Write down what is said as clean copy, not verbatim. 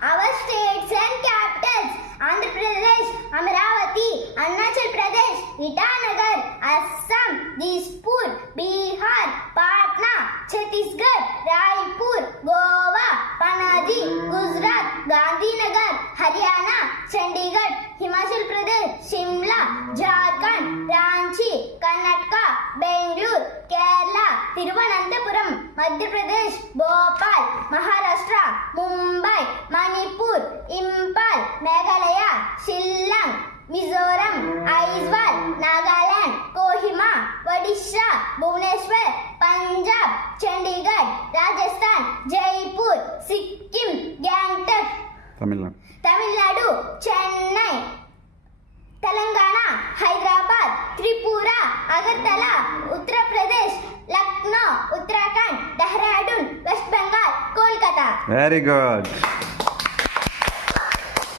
Our states and capitals: Andhra Pradesh, Amaravati, Arunachal Pradesh, Itanagar, Assam, Dispur, Bihar, Patna, Chhattisgarh, Raipur, Goa, Panaji, Gujarat, Gandhinagar, Haryana, Chandigarh, Himachal Pradesh, Shimla, Jharkhand, Ranchi, Karnataka, Bangalore, Kerala, Thiruvananthapuram, Madhya Pradesh, Bhopal, Maharashtra, Mumbai, Manipur, Impal, Meghalaya, Shillong, Mizoram, Aizawl, Nagaland, Kohima, Odisha, Bhubaneswar, Punjab, Chandigarh, Rajasthan, Jaipur, Sikkim, Gangtok, Tamil Nadu, Chennai, Telangana, Hyderabad, Tripura, Agartala, Uttar Pradesh, Lucknow, Uttarakhand, Dehradun, West Bengal, Kolkata. Very good.